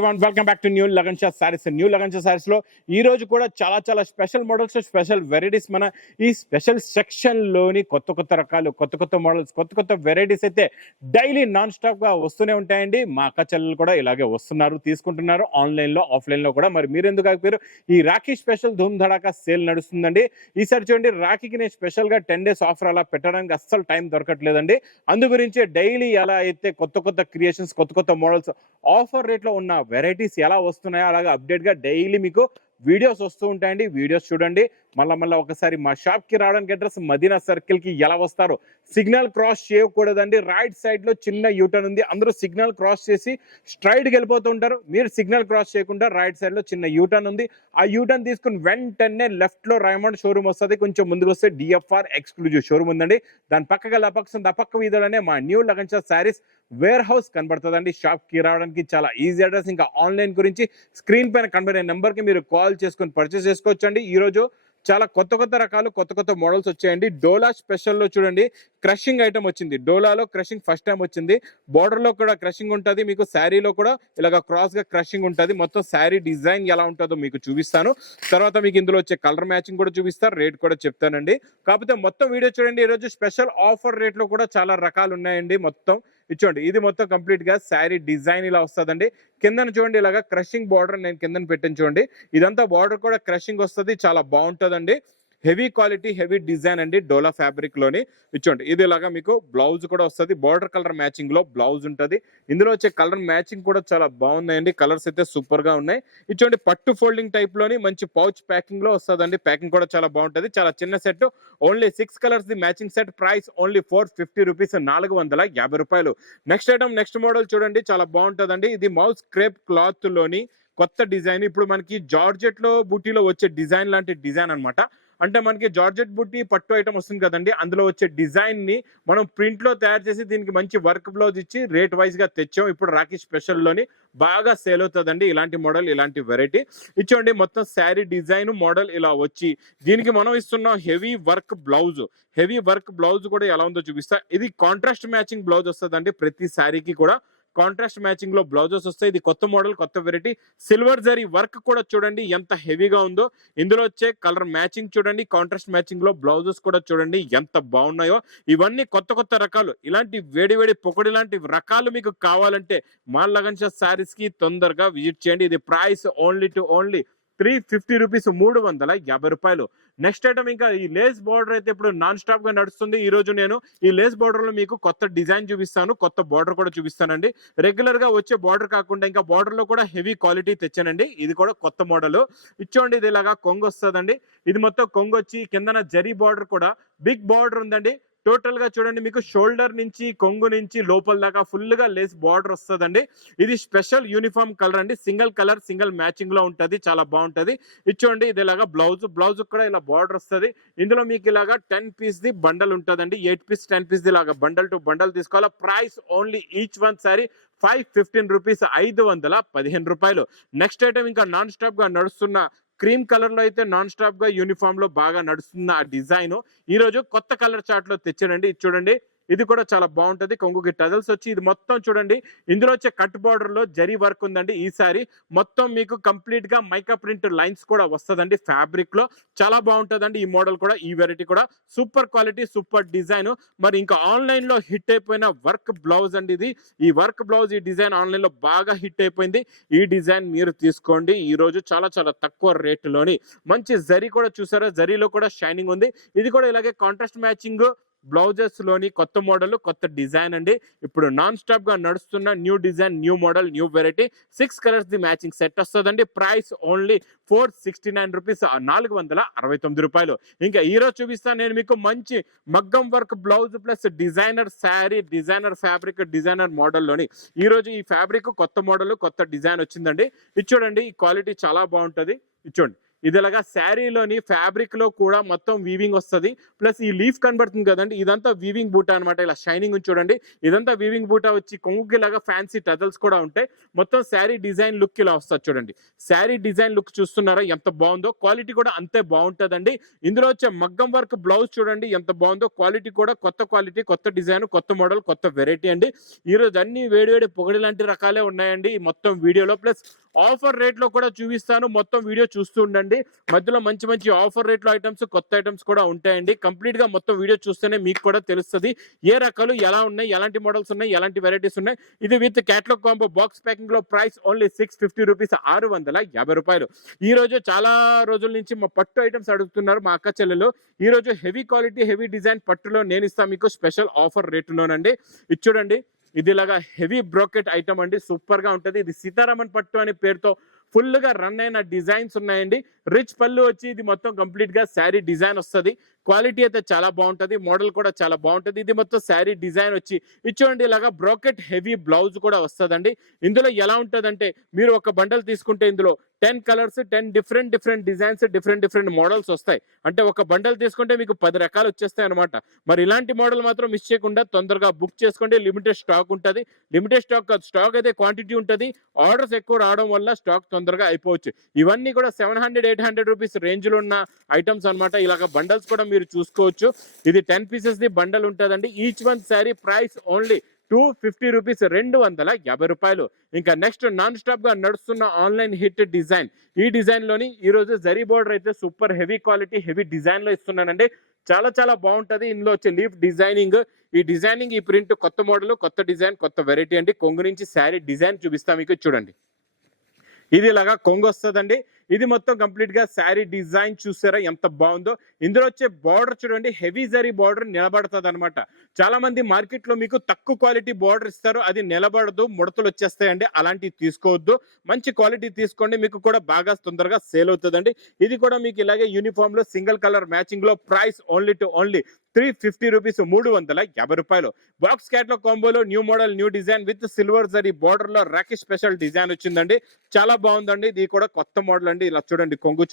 Everyone, welcome back to new Lagan Shah saris. New Lagan Shah saris లో ఈ రోజు కూడా చాలా స్పెషల్ మోడల్స్, స్పెషల్ వెరైటీస్ మన ఈ స్పెషల్ సెక్షన్ లోని కొత్త రకాలు, కొత్త మోడల్స్, కొత్త వెరైటీస్ అయితే డైలీ నాన్ స్టాప్ గా వస్తూనే ఉంటాయండి. మా అక్క చెల్లెలు కూడా ఇలాగే వస్తున్నారు, తీసుకుంటున్నారు ఆన్లైన్ లో, ఆఫ్లైన్ లో కూడా. మరి మీరు ఎందుకు ఆగిపోయారు? ఈ రాఖీ స్పెషల్ ధూమ్ ధడాకా సేల్ నడుస్తుందండి. ఈసారి చూడండి, రాఖీకి నేను స్పెషల్ గా 10 days ఆఫర్ అలా పెట్టడానికి అస్సలు టైం దొరకట్లేదండి. అందు గురించి డైలీ ఎలా అయితే కొత్త క్రియేషన్స్, కొత్త మోడల్స్ ఆఫర్ రేట్ లో ఉన్న వెరైటీస్ ఎలా వస్తున్నాయో అలాగే అప్డేట్ గా డైలీ మీకు వీడియోస్ వస్తూ ఉంటాయండి. వీడియోస్ చూడండి. మళ్ళీ ఒకసారి మా షాప్ కి రావడానికి అడ్రస్ మదీనా సర్కిల్ కి ఎలా వస్తారు? సిగ్నల్ క్రాస్ చేయకూడదండి. రైట్ సైడ్ లో చిన్న యూటర్న్ ఉంది. అందరూ సిగ్నల్ క్రాస్ చేసి స్ట్రైట్ గా వెళ్ళిపోతూ ఉంటారు. మీరు సిగ్నల్ క్రాస్ చేయకుండా రైట్ సైడ్ లో చిన్న యూటర్న్ ఉంది. ఆ యూటర్న్ తీసుకుని వెంటనే లెఫ్ట్ లో రైమండ్ షోరూమ్ వస్తుంది. కొంచెం ముందుకు వస్తే డిఎఫ్ఆర్ ఎక్స్క్లూజివ్ షోరూమ్ ఉందండి. దాని పక్కగా పక్క వీధిలోనే మా new Lagan Shah sarees warehouse కనబడుతుందండి. షాప్ కి రావడానికి చాలా ఈజీ అడ్రస్. ఇంకా ఆన్లైన్ గురించి స్క్రీన్ పైన కనబడే నెంబర్ కి మీరు కాల్ చేసుకొని పర్చేస్ చేసుకోవచ్చండి. ఈ రోజు చాలా కొత్త రకాలు, కొత్త మోడల్స్ వచ్చాయండి. డోలా స్పెషల్ లో చూడండి, క్రషింగ్ ఐటమ్ వచ్చింది. డోలాలో క్రషింగ్ ఫస్ట్ టైం వచ్చింది. బార్డర్ లో కూడా క్రషింగ్ ఉంటుంది, మీకు శారీలో కూడా ఇలాగ క్రాస్ గా క్రషింగ్ ఉంటుంది. మొత్తం శారీ డిజైన్ ఎలా ఉంటుందో మీకు చూపిస్తాను. తర్వాత మీకు ఇందులో వచ్చే కలర్ మ్యాచింగ్ కూడా చూపిస్తారు, రేట్ కూడా చెప్తానండి. కాకపోతే మొత్తం వీడియో చూడండి. ఈరోజు స్పెషల్ ఆఫర్ రేట్ లో కూడా చాలా రకాలు ఉన్నాయండి. మొత్తం ఇచ్చోండి, ఇది మొత్తం కంప్లీట్ గా శారీ డిజైన్ ఇలా వస్తుందండి. కిందన చూడండి, ఇలాగా క్రషింగ్ బార్డర్ నేను కిందన పెట్టిన చూడండి. ఇదంతా బార్డర్ కూడా క్రషింగ్ వస్తుంది, చాలా బాగుంటుందండి. హెవీ క్వాలిటీ, హెవీ డిజైన్ అండి. డోలా ఫ్యాబ్రిక్ లోని ఇచ్చోండి. ఇది ఇలాగా మీకు బ్లౌజ్ కూడా వస్తుంది. బార్డర్ కలర్ మ్యాచింగ్ లో బ్లౌజ్ ఉంటుంది. ఇందులో వచ్చే కలర్ మ్యాచింగ్ కూడా చాలా బాగున్నాయండి. కలర్స్ అయితే సూపర్ గా ఉన్నాయి. ఇచ్చోండి, పట్టు ఫోల్డింగ్ టైప్ లోని మంచి పౌచ్ ప్యాకింగ్ లో వస్తుందండి. ప్యాకింగ్ కూడా చాలా బాగుంటుంది. చాలా చిన్న set, only 6 colours the matching set. Price only 450 rupees, 450 రూపాయలు. నెక్స్ట్ ఐటమ్, నెక్స్ట్ మోడల్ చూడండి, చాలా బాగుంటుందండి. ఇది మౌస్ క్రేప్ క్లాత్ లోని కొత్త డిజైన్. ఇప్పుడు మనకి జార్జెట్ లో బూటీలో వచ్చే డిజైన్ లాంటి డిజైన్ అన్నమాట. అంటే మనకి జార్జెట్ బుట్టి పట్టు ఐటమ్ వస్తుంది కదండి, అందులో వచ్చే డిజైన్ ని మనం ప్రింట్ లో తయారు చేసి దీనికి మంచి వర్క్ బ్లౌజ్ ఇచ్చి రేట్ వైజ్ గా తెచ్చాం. ఇప్పుడు రాఖీ స్పెషల్ లోని బాగా సేల్ అవుతుందండి ఇలాంటి మోడల్, ఇలాంటి వెరైటీ. ఇచ్చోండి, మొత్తం శారీ డిజైన్ మోడల్ ఇలా వచ్చి దీనికి మనం ఇస్తున్నాం heavy work blouse. Heavy work blouse కూడా ఎలా ఉందో చూపిస్తా. ఇది కాంట్రాస్ట్ మ్యాచింగ్ బ్లౌజ్ వస్తుందండి. ప్రతి శారీకి కూడా కాంట్రాస్ట్ మ్యాచింగ్ లో బ్లౌజెస్ వస్తాయి. ఇది కొత్త మోడల్, కొత్త వెరైటీ. సిల్వర్ జరీ వర్క్ కూడా చూడండి ఎంత హెవీగా ఉందో. ఇందులో వచ్చే కలర్ మ్యాచింగ్ చూడండి, కాంట్రాస్ట్ మ్యాచింగ్ లో బ్లౌజెస్ కూడా చూడండి ఎంత బాగున్నాయో. ఇవన్నీ కొత్త రకాలు. ఇలాంటి వేడి పొకడి లాంటి రకాలు మీకు కావాలంటే మా లగన్ షా సారీస్ కి తొందరగా విజిట్ చేయండి. ఇది ప్రైస్ ఓన్లీ 350 రూపీస్, 350 రూపాయలు. నెక్స్ట్ ఐటమ్, ఇంకా ఈ లేస్ బార్డర్ అయితే ఇప్పుడు నాన్ స్టాప్ గా నడుస్తుంది. ఈ రోజు నేను ఈ లేస్ బార్డర్ లో మీకు కొత్త డిజైన్ చూపిస్తాను, కొత్త బార్డర్ కూడా చూపిస్తానండి. రెగ్యులర్ గా వచ్చే బార్డర్ కాకుండా ఇంకా బార్డర్ లో కూడా హెవీ క్వాలిటీ తెచ్చానండి. ఇది కూడా కొత్త మోడల్. ఇచ్చోండి, ఇది ఇలాగా కొంగు వస్తుందండి. ఇది మొత్తం కొంగు వచ్చి కిందన జరీ బార్డర్ కూడా బిగ్ బార్డర్ ఉందండి. టోటల్ గా చూడండి, మీకు షోల్డర్ నుంచి కొంగు నుంచి లోపల దాకా ఫుల్ గా లేస్ బార్డర్ వస్తుందండి. ఇది స్పెషల్ యూనిఫామ్ కలర్ అండి. సింగిల్ కలర్, సింగిల్ మ్యాచింగ్ లో ఉంటది, చాలా బాగుంటది. ఇచ్చోండి, ఇది ఇలాగా బ్లౌజ్ కూడా ఇలా బార్డర్ వస్తుంది. ఇందులో మీకు ఇలాగా 10 పీస్ ది బండల్ ఉంటదండి. 8 పీస్ 10 పీస్ ది ఇలాగా బండల్ టు బండల్ తీసుకోవాలా. Price only each one sorry 515 rupees, 515 రూపాయలు. నెక్స్ట్ ఐటమ్, ఇంకా నాన్ స్టాప్ గా నడుస్తున్న క్రీమ్ కలర్ లో అయితే నాన్ స్టాప్ గా యూనిఫామ్ లో బాగా నడుస్తున్న ఆ డిజైన్ ఈ రోజు కొత్త కలర్ చార్ట్ లో తెచ్చానండి. ఇది చూడండి, ఇది కూడా చాలా బాగుంటది. కొంగుకి టజల్స్ వచ్చి ఇది మొత్తం చూడండి. ఇందులో వచ్చే కట్ బార్డర్ లో జరీ వర్క్ ఉందండి. ఈసారి మొత్తం మీకు కంప్లీట్ గా మైకా ప్రింట్ లైన్స్ కూడా వస్తుందండి ఫ్యాబ్రిక్ లో. చాలా బాగుంటదండి ఈ మోడల్ కూడా, ఈ వెరైటీ కూడా. Super quality, super design. మరి ఇంకా ఆన్లైన్ లో హిట్ అయిపోయిన వర్క్ బ్లౌజ్ అండి ఇది. ఈ వర్క్ బ్లౌజ్, ఈ డిజైన్ ఆన్లైన్ లో బాగా హిట్ అయిపోయింది. ఈ డిజైన్ మీరు తీసుకోండి. ఈ రోజు చాలా తక్కువ రేటులోని మంచి జరీ కూడా చూసారా, జరీలో కూడా షైనింగ్ ఉంది. ఇది కూడా ఇలాగే కాంట్రాస్ట్ మ్యాచింగ్ బ్లౌజెస్ లోని కొత్త మోడల్, కొత్త డిజైన్ అండి. ఇప్పుడు నాన్ స్టాప్ గా నడుస్తున్న new design, new model, new variety. 6 colours the matching set వస్తుందండి. ప్రైస్ ఓన్లీ 469 రూపీస్, 469 రూపాయలు. ఇంకా ఈ రోజు చూపిస్తాను నేను మీకు మంచి మగ్గం work blouse plus designer sari, designer fabric, designer model లోని ఈ రోజు ఈ ఫ్యాబ్రిక్ కొత్త మోడల్, కొత్త డిజైన్ వచ్చిందండి. ఇది చూడండి, ఈ క్వాలిటీ చాలా బాగుంటది. ఇది చూడండి, ఇది ఇలాగా శారీలోని ఫ్యాబ్రిక్ లో కూడా మొత్తం వీవింగ్ వస్తుంది. ప్లస్ ఈ లీఫ్ కనబడుతుంది కదండి, ఇదంతా వీవింగ్ బూటా అనమాట. ఇలా షైనింగ్ చూడండి, ఇదంతా వీవింగ్ బూటా వచ్చి కొంగుకి ఇలాగా ఫ్యాన్సీ టజల్స్ కూడా ఉంటాయి. మొత్తం శారీ డిజైన్ లుక్ ఇలా వస్తుంది చూడండి. శారీ డిజైన్ లుక్ చూస్తున్నారా ఎంత బాగుందో, క్వాలిటీ కూడా అంతే బాగుంటుందండి. ఇందులో వచ్చే మగ్గం వర్క్ బ్లౌజ్ చూడండి ఎంత బాగుందో, క్వాలిటీ కూడా కొత్త క్వాలిటీ, కొత్త డిజైన్, కొత్త మోడల్, కొత్త వెరైటీ అండి. ఈ రోజు అన్ని వేడివేడి పొగడి లాంటి రకాలే ఉన్నాయండి ఈ మొత్తం వీడియోలో. ప్లస్ ఆఫర్ రేట్ లో కూడా చూపిస్తాను, మొత్తం వీడియో చూస్తూ ఉండండి. మధ్యలో మంచి మంచి ఆఫర్ రేట్ లో ఐటమ్స్, కొత్త ఐటమ్స్ కూడా ఉంటాయండి. కంప్లీట్ గా మొత్తం వీడియో చూస్తేనే మీకు కూడా తెలుస్తుంది ఏ రకాలు ఎలా ఉన్నాయి, ఎలాంటి మోడల్స్ ఉన్నాయి, ఎలాంటి వెరైటీస్ ఉన్నాయి. ఇది with catalogue combo box packing లో ప్రైస్ ఓన్లీ 650 రూపీస్, 650 రూపాయలు. ఈ రోజు చాలా రోజుల నుంచి మా పట్టు ఐటమ్స్ అడుగుతున్నారు మా అక్క చెల్లెలు. ఈ రోజు హెవీ క్వాలిటీ, హెవీ డిజైన్ పట్టులో నేను ఇస్తాను మీకు స్పెషల్ ఆఫర్ రేటులోనండి. ఇది చూడండి, ఇది ఇలాగా హెవీ బ్రోకెట్ ఐటమ్ అండి, సూపర్ గా ఉంటది. ఇది సీతారామన్ పట్టు అనే పేరుతో ఫుల్ గా రన్ అయిన డిజైన్స్ ఉన్నాయండి. రిచ్ పళ్ళు వచ్చి ఇది మొత్తం కంప్లీట్ గా శారీ డిజైన్ వస్తుంది. క్వాలిటీ అయితే చాలా బాగుంటది, మోడల్ కూడా చాలా బాగుంటది. ఇది మొత్తం శారీ డిజైన్ వచ్చి ఇచ్చేయండి ఇలాగా బ్రోకెట్ హెవీ బ్లౌజ్ కూడా వస్తుందండి. ఇందులో ఎలా ఉంటదంటే మీరు ఒక బండల్ తీసుకుంటే ఇందులో 10 colours, 10 different designs, different models వస్తాయి. అంటే ఒక బండల్ తీసుకుంటే మీకు 10 రకాలు వచ్చేస్తాయి అనమాట. మరి ఇలాంటి మోడల్ మాత్రం మిస్ చేయకుండా తొందరగా బుక్ చేసుకోండి. లిమిటెడ్ స్టాక్ ఉంటుంది. లిమిటెడ్ స్టాక్ అయితే క్వాంటిటీ ఉంటుంది. ఆర్డర్స్ ఎక్కువ రావడం వల్ల స్టాక్ తొందరగా అయిపోవచ్చు. ఇవన్నీ కూడా 700-800 రూపీస్ రేంజ్ లో ఉన్న ఐటమ్స్ అనమాట. ఇలాగ బండల్స్ కూడా మీరు చూసుకోవచ్చు. ఇది 10 పీసెస్ ది బండల్ ఉంటుందండి. Each one sari price only 250 rupees, 250 రూపాయలు. ఇంకా నెక్స్ట్ నాన్ స్టాప్ గా నడుస్తున్న ఆన్లైన్ హిట్ డిజైన్. ఈ డిజైన్ లోని ఈ రోజు జరీ బోర్డర్ అయితే super heavy quality, heavy design లో ఇస్తున్నానండి. చాలా బాగుంటది. ఇందులో వచ్చే లీఫ్ డిజైనింగ్, ఈ డిజైనింగ్, ఈ ప్రింట్ కొత్త మోడల్, కొత్త డిజైన్, కొత్త వెరైటీ అండి. కొంగు నుంచి శారీ డిజైన్ చూపిస్తా మీకు చూడండి. ఇది ఇలాగా కొంగు వస్తుందండి. ఇది మొత్తం కంప్లీట్ గా శారీ డిజైన్ చూసారా ఎంత బాగుందో. ఇందులో వచ్చే బార్డర్ చూడండి, హెవీ జరీ బార్డర్ నిలబడుతుంది అనమాట. చాలా మంది మార్కెట్ లో మీకు తక్కువ క్వాలిటీ బార్డర్ ఇస్తారు, అది నిలబడదు, ముడతలు వచ్చేస్తాయండి. అలాంటివి తీసుకోవద్దు, మంచి క్వాలిటీ తీసుకోండి, మీకు కూడా బాగా తొందరగా సేల్ అవుతుందండి. ఇది కూడా మీకు ఇలాగే యూనిఫామ్ లో సింగిల్ కలర్ మ్యాచింగ్ లో ప్రైస్ ఓన్లీ 350 రూపీస్, 350 రూపాయలు. బాక్స్ క్యాట్లాగ్ కాంబోలో new model, new design with silver zari border లో రాకేష్ స్పెషల్ డిజైన్ వచ్చిందండి. చాలా బాగుందండి. ఇది కూడా కొత్త మోడల్ అండి. ఇలా చూడండి, కొంగు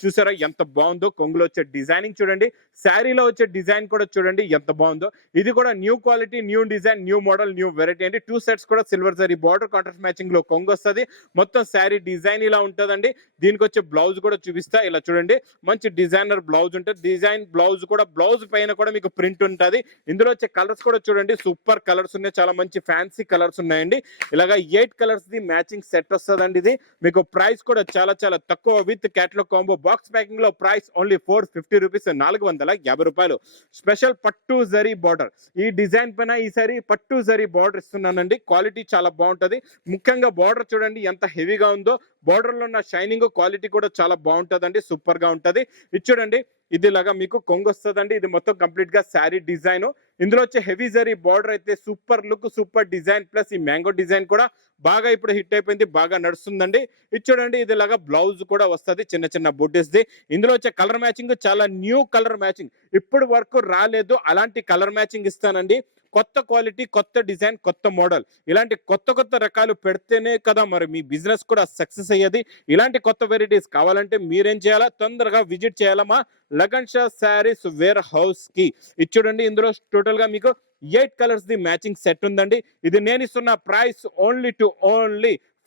చూసారా ఎంత బాగుందో. కొంగులో వచ్చే డిజైనింగ్ చూడండి, శారీలో వచ్చే డిజైన్ కూడా చూడండి ఎంత బాగుందో. ఇది కూడా new quality, new design, new model, new variety అండి. 2 సెట్స్ కూడా silver zari border contrast matching లో కొంగు వస్తుంది. మొత్తం శారీ డిజైన్ ఇలా ఉంటుందండి. దీనికి వచ్చే బ్లౌజ్ కూడా చూపిస్తా. ఇలా చూడండి, మంచి డిజైనర్ బ్లౌజ్ ఉంటుంది. డిజైన్ బ్లౌజ్ కూడా, బ్లౌజ్ పైన కూడా మీకు ప్రింట్ ఉంటుంది. ఇందులో వచ్చే కలర్స్ కూడా చూడండి, సూపర్ కలర్స్ ఉన్నాయి, చాలా మంచి ఫ్యాన్సీ కలర్స్ ఉన్నాయండి. ఇలాగా 8 కలర్స్ ది మ్యాచింగ్ సెట్ వస్తుందండి. ఇది మీకు ప్రైస్ కూడా చాలా తక్కువ. With catalogue combo box packing లో ప్రైస్ ఓన్లీ 450 రూపీస్, 450 రూపాయలు. స్పెషల్ పట్టు జరీ బార్డర్, ఈ డిజైన్ పైన ఈసారి పట్టు జరీ బార్డర్ ఇస్తున్నానండి. క్వాలిటీ చాలా బాగుంటది. ముఖ్యంగా బార్డర్ చూడండి ఎంత హెవీగా ఉందో. బార్డర్ లో ఉన్న షైనింగ్ క్వాలిటీ కూడా చాలా బాగుంటదండి, సూపర్ గా ఉంటది. ఇది చూడండి, ఇది లాగా మీకు కొంగు వస్తుందండి. ఇది మొత్తం కంప్లీట్ గా శారీ డిజైన్. ఇందులో వచ్చే హెవీ జరీ బార్డర్ అయితే super look, super design. Plus ఈ మ్యాంగో డిజైన్ కూడా బాగా ఇప్పుడు హిట్ అయిపోయింది, బాగా నడుస్తుందండి. ఇది చూడండి, ఇది లాగా బ్లౌజ్ కూడా వస్తుంది, చిన్న బూటీస్ ది. ఇందులో వచ్చే కలర్ మ్యాచింగ్ చాలా న్యూ కలర్ మ్యాచింగ్, ఇప్పుడు వరకు రాలేదు అలాంటి కలర్ మ్యాచింగ్ ఇస్తానండి. కొత్త క్వాలిటీ, కొత్త డిజైన్, కొత్త మోడల్, ఇలాంటి కొత్త రకాలు పెడితేనే కదా మరి మీ బిజినెస్ కూడా సక్సెస్ అయ్యేది. ఇలాంటి కొత్త వెరైటీస్ కావాలంటే మీరేం చేయాలా, తొందరగా విజిట్ చేయాలమ్మా Lagan Shah sarees warehouse కి. ఇది చూడండి, ఇందులో టోటల్ గా మీకు 8 కలర్స్ ది మ్యాచింగ్ సెట్ ఉందండి. ఇది నేను ఇస్తున్న ప్రైస్ ఓన్లీ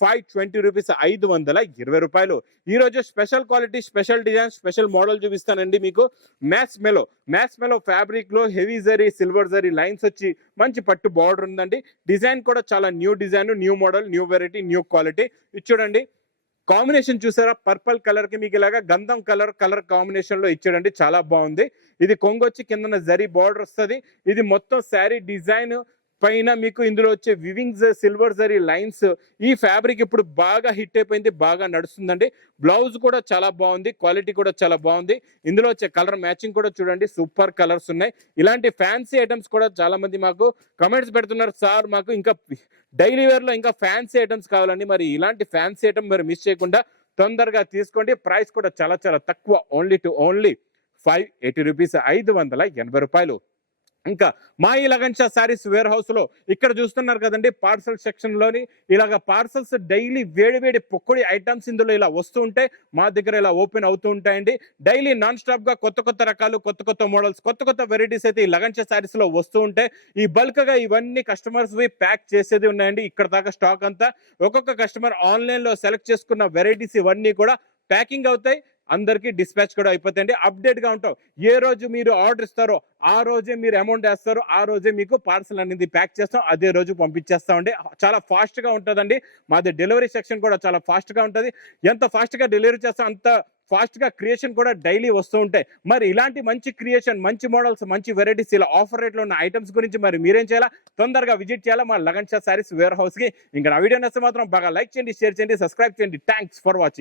520 రూపీస్, 520 రూపాయలు. ఈ రోజు special quality, special design, special model చూపిస్తానండి మీకు. మ్యాక్స్ మెలో ఫ్యాబ్రిక్ లో heavy zari, silver zari lines వచ్చి మంచి పట్టు బార్డర్ ఉందండి. డిజైన్ కూడా చాలా new design, new model, new variety, new quality. ఇది చూడండి, కాంబినేషన్ చూసారా, పర్పుల్ కలర్ కి మీకు ఇలాగా గంధం కలర్ కాంబినేషన్ లో ఇచ్చాడండి, చాలా బాగుంది. ఇది కొంగొచ్చి కింద జరీ బార్డర్ వస్తుంది. ఇది మొత్తం శారీ డిజైన్ పైన మీకు ఇందులో వచ్చే వివింగ్స్, సిల్వర్ జరీ లైన్స్. ఈ ఫ్యాబ్రిక్ ఇప్పుడు బాగా హిట్ అయిపోయింది, బాగా నడుస్తుందండి. బ్లౌజ్ కూడా చాలా బాగుంది, క్వాలిటీ కూడా చాలా బాగుంది. ఇందులో వచ్చే కలర్ మ్యాచింగ్ కూడా చూడండి, సూపర్ కలర్స్ ఉన్నాయి. ఇలాంటి ఫ్యాన్సీ ఐటమ్స్ కూడా చాలా మంది మాకు కమెంట్స్ పెడుతున్నారు, సార్ మాకు ఇంకా డైలీ వేర్ లో ఇంకా ఫ్యాన్సీ ఐటమ్స్ కావాలండి. మరి ఇలాంటి ఫ్యాన్సీ ఐటమ్ మరి మిస్ చేయకుండా తొందరగా తీసుకోండి. ప్రైస్ కూడా చాలా తక్కువ, ఓన్లీ 580 రూపీస్, 580 రూపాయలు. ఇంకా మా ఈ lagan Shah sarees wear house లో ఇక్కడ చూస్తున్నారు కదండి, పార్సల్ సెక్షన్ లోని ఇలాగ పార్సల్స్ డైలీ వేడి వేడి పొక్కుడి ఐటమ్స్ ఇందులో ఇలా వస్తూ ఉంటాయి. మా దగ్గర ఇలా ఓపెన్ అవుతూ ఉంటాయండి. డైలీ నాన్ స్టాప్ గా కొత్త కొత్త రకాలు, కొత్త కొత్త మోడల్స్, కొత్త కొత్త వెరైటీస్ అయితే ఈ లగన్ షా సారీస్ లో వస్తూ ఉంటాయి. ఈ బల్క్ గా ఇవన్నీ కస్టమర్స్ ప్యాక్ చేసేది ఉన్నాయండి. ఇక్కడ దాకా స్టాక్ అంతా ఒక్కొక్క కస్టమర్ ఆన్లైన్ లో సెలెక్ట్ చేసుకున్న వెరైటీస్ ఇవన్నీ కూడా ప్యాకింగ్ అవుతాయి. అందరికీ డిస్పాచ్ కూడా అయిపోతాయండి. అప్డేట్ గా ఉంటాం. ఏ రోజు మీరు ఆర్డర్ ఇస్తారో ఆ రోజే మీరు అమౌంట్ వేస్తారో ఆ రోజే మీకు పార్సల్ అనేది ప్యాక్ చేస్తాం, అదే రోజు పంపించేస్తామండి. చాలా ఫాస్ట్ గా ఉంటుందండి. మాది డెలివరీ సెక్షన్ కూడా చాలా ఫాస్ట్ గా ఉంటుంది. ఎంత ఫాస్ట్ గా డెలివరీ చేస్తాం అంత ఫాస్ట్ గా క్రియేషన్ కూడా డైలీ వస్తూ ఉంటాయి. మరి ఇలాంటి మంచి క్రియేషన్, మంచి మోడల్స్, మంచి వెరైటీస్, ఇలా ఆఫర్ రేట్లో ఉన్న ఐటమ్స్ గురించి మరి మీరేం చేయాలా? తొందరగా విజిట్ చేయాలా మా lagan Shah sarees warehouse కి. ఇంకా నా వీడియో నచ్చితే మాత్రం బాగా లైక్ చేయండి, షేర్ చేయండి, సబ్స్క్రైబ్ చేయండి. Thanks for watching.